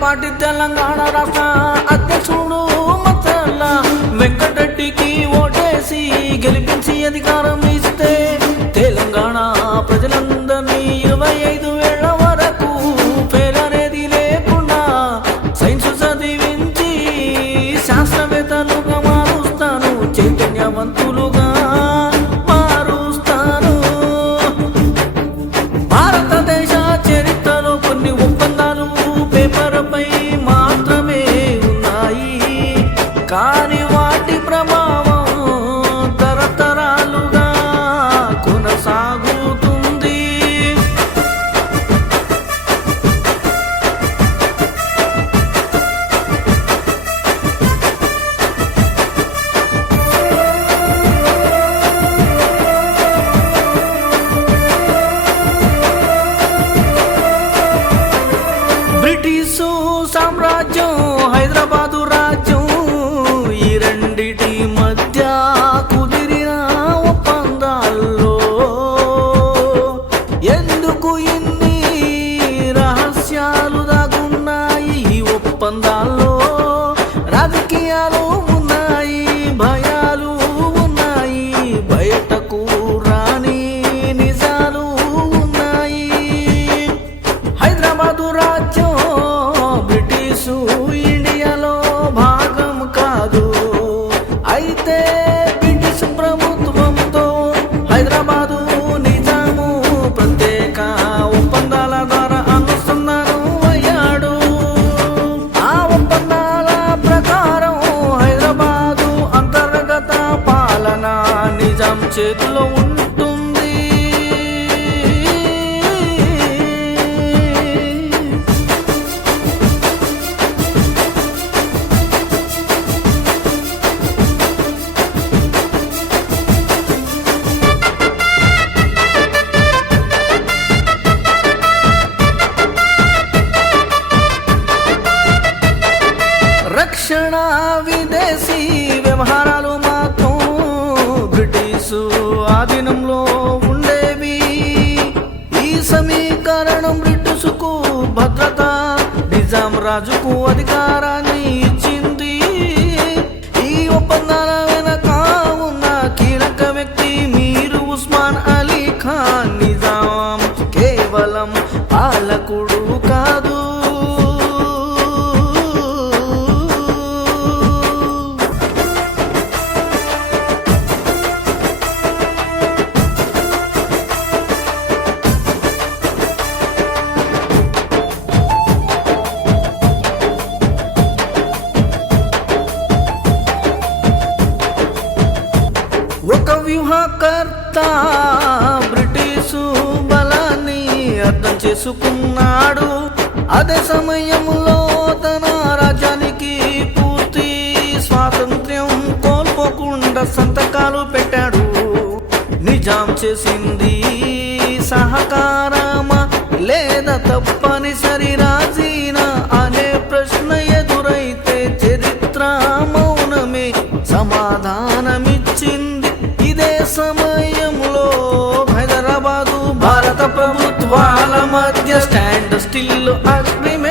Party Telangana రాష్ట్ర అధ్యక్షుడు మచ్చల వెంకటరెడ్డికి ఓటేసి గెలిపించి అధికారం ఇస్తే తెలంగాణ ప్రజలందరినీ 25 ఏళ్ల వరకు ఫెయిల్ అనేది లేకుండా సైన్స్ చదివించి శాస్త్రవేత్తలుగా మారుస్తాను, చైతన్యవంతులుగా మారుస్తాను. భారతదేశ చరిత్రలో కొన్ని ఒప్పందాలు పేపర్పై మాత్రమే ఉన్నాయి, కానీ వాటి ప్రభావం తరతరాలుగా కొనసాగుతుంది. బ్రిటిషు సామ్రాజ్యం, హైదరాబాదు రాజ్యం, ఈ రెండిటి మధ్య కుదిరిన ఒప్పందాల్లో ఎందుకు ఇన్ని రహస్యాలు దాగున్నాయి? ఈ ఒప్పందాల్లో రాజకీయాలు ఉన్నాయి, భయాలు ఉన్నాయి, బయటకు రాని నిజాలు ఉన్నాయి. హైదరాబాదు రాజ్యం బ్రిటిషు ఇండియాలో భాగం కాదు, అయితే బ్రిటిష్ ప్రభుత్వంతో హైదరాబాదు నిజాము ప్రత్యేక ఒప్పందాల ద్వారా అనుసంధానం అయ్యాడు. ఆ ఒప్పందాల ప్రకారం హైదరాబాదు అంతర్గత పాలన నిజాం చేతిలో ఉంటుంది. రక్షణ విదేశీ వ్యవహారాలు మాత్రం బ్రిటిషు ఆధీనంలో ఉండేవి. ఈ సమీకరణం బ్రిటిషుకు భద్రత, నిజాం రాజుకు అధికారాన్ని ఇచ్చింది. ఈ ఒప్పందాల వెనక ఉన్న కీలక వ్యక్తి మీర్ ఉస్మాన్ అలీ ఖాన్. నిజాం కేవలం పాలకుడు కాదు, ఒక వ్యూహకర్త. బ్రిటిషు బలాన్ని అర్థం చేసుకున్నాడు. అదే సమయంలో తన రాజ్యానికి పూర్తి స్వాతంత్ర్యం కోల్పోకుండా సంతకాలు పెట్టాడు. నిజాం చేసింది సహకారమా లేదా తప్పనిసరి రాజీనా అనే ప్రశ్న ఎదురైతే చరిత్ర మౌనమే సమాధానమిచ్చింది. ఇదే సమయంలో హైదరాబాదు భారత ప్రభుత్వాల మధ్య స్టాండ్ స్టిల్ అగ్రిమెంట్